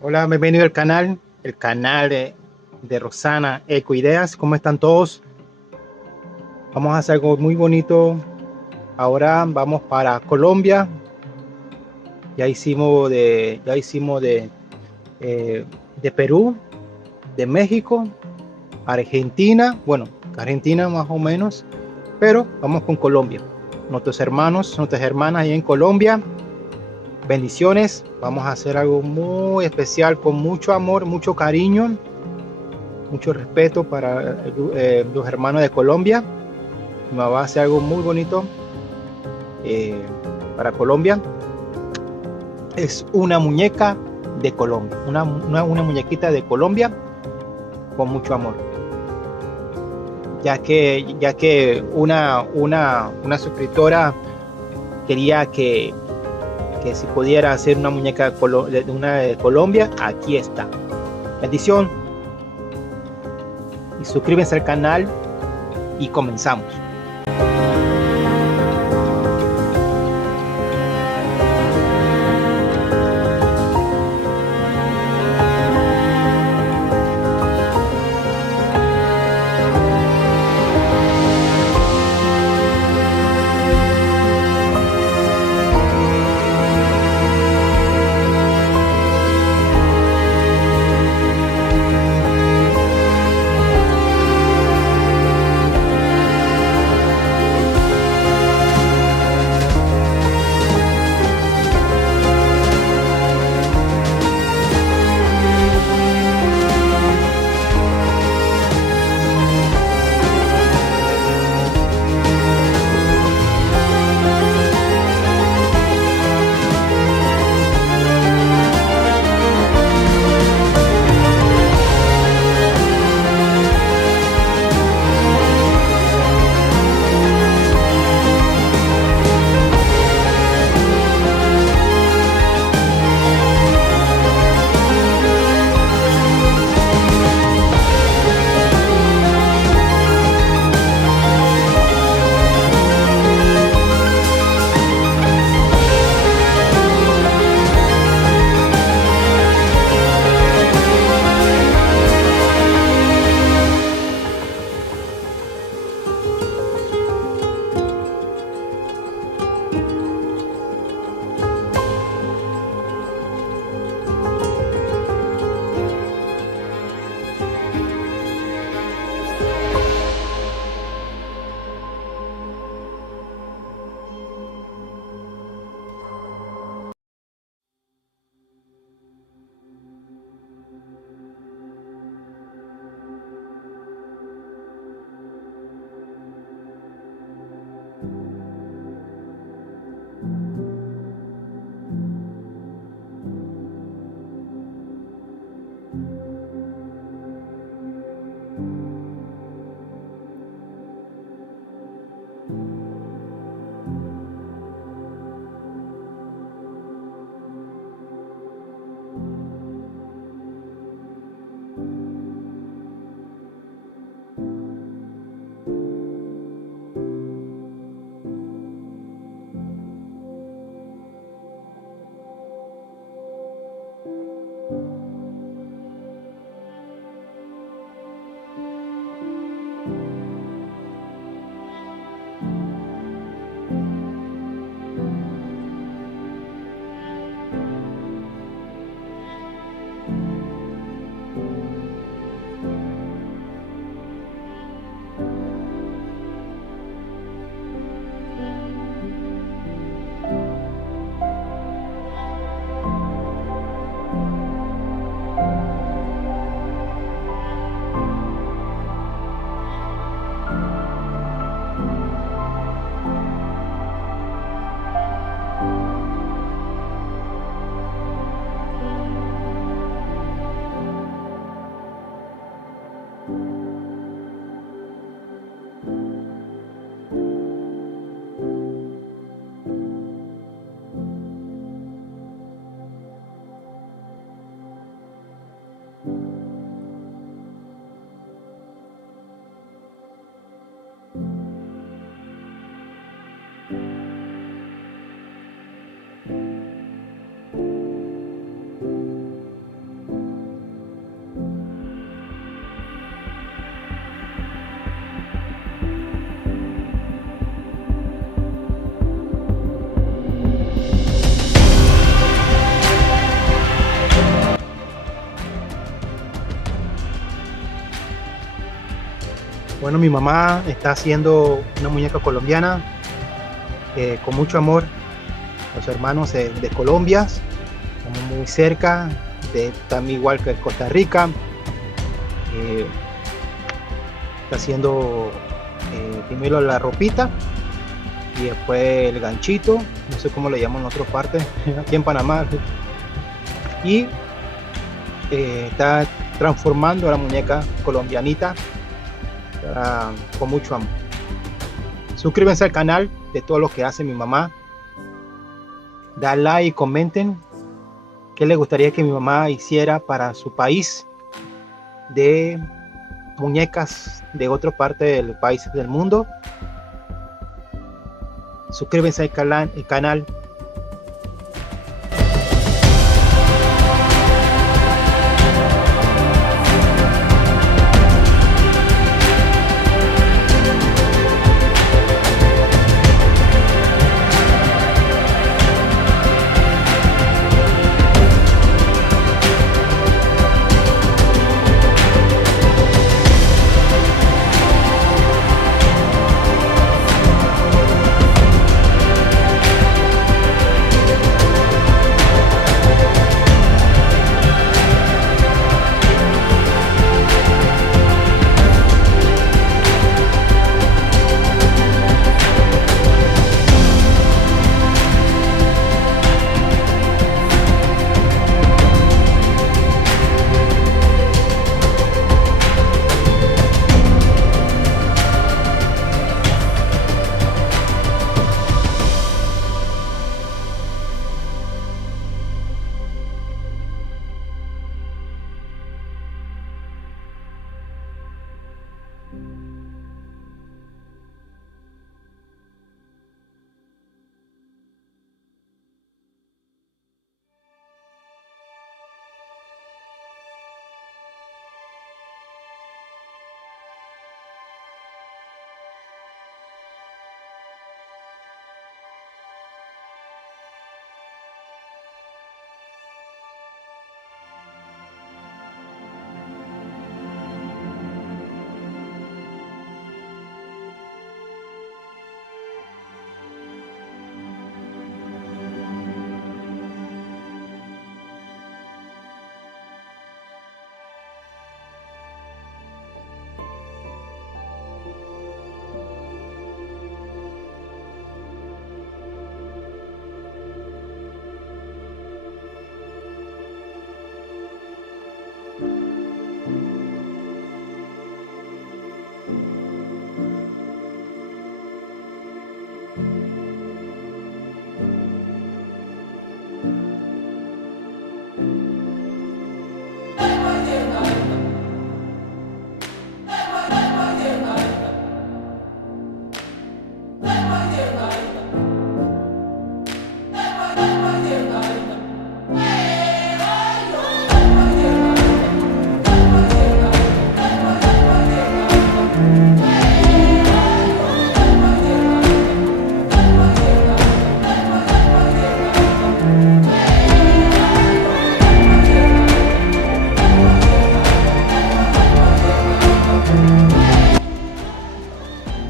Hola, bienvenido al canal, el canal de Rosana Eco Ideas. ¿Cómo están todos? Vamos a hacer algo muy bonito. Ahora vamos para Colombia. Ya hicimos de Perú, de México, Argentina. Bueno, Argentina más o menos, pero vamos con Colombia. Nuestros hermanos, nuestras hermanas ahí en Colombia. Bendiciones. Vamos a hacer algo muy especial con mucho amor, mucho cariño, mucho respeto para los hermanos de Colombia. Me va a hacer algo muy bonito eh, para Colombia. Es una muñeca de Colombia, una muñequita de Colombia con mucho amor. Ya que una suscriptora quería que si pudiera hacer una muñeca de Colombia, aquí está. Bendición y suscríbanse al canal y comenzamos. Bueno, mi mamá está haciendo una muñeca colombiana con mucho amor. Los hermanos de Colombia, estamos muy cerca, también igual que Costa Rica. Está haciendo primero la ropita y después el ganchito, no sé cómo le llaman en otras partes, aquí en Panamá. Y está transformando la muñeca colombianita con mucho amor. Suscríbanse al canal de todo lo que hace mi mamá. Da like y comenten qué les gustaría que mi mamá hiciera para su país de muñecas de otra parte del país del mundo. Suscríbanse al canal.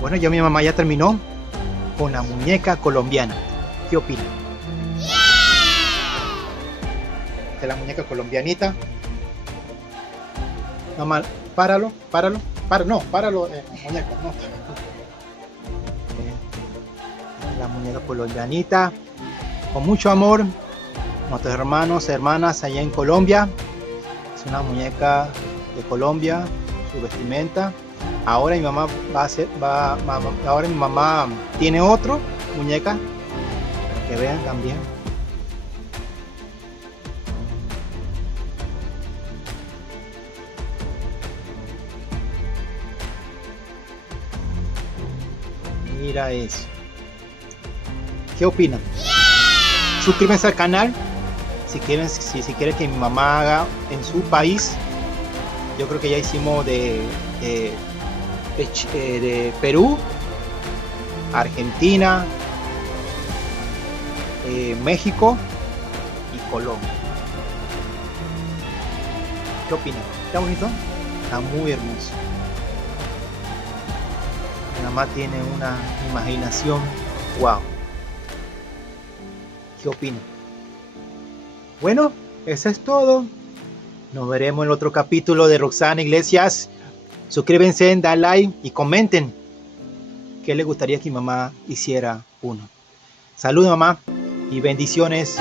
Bueno, ya mi mamá ya terminó con la muñeca colombiana. ¿Qué opina? De la muñeca colombianita. Mamá, páralo, muñeca, no. La muñeca colombianita, con mucho amor, nuestros hermanos, hermanas allá en Colombia. Es una muñeca de Colombia, su vestimenta. Ahora mi mamá ahora mi mamá tiene otro muñeca para que vean también. Mira eso. ¿Qué opinan? Suscríbanse al canal si quieren que mi mamá haga en su país. Yo creo que ya hicimos de Perú, Argentina, México y Colombia. ¿Qué opinan? ¿Está bonito? Está muy hermoso. Mi mamá tiene una imaginación. Wow. ¿Qué opina? Bueno, eso es todo. Nos veremos en otro capítulo de Rosana Iglesias. Suscríbanse, dan like y comenten qué les gustaría que mi mamá hiciera uno. Salud, mamá, y bendiciones.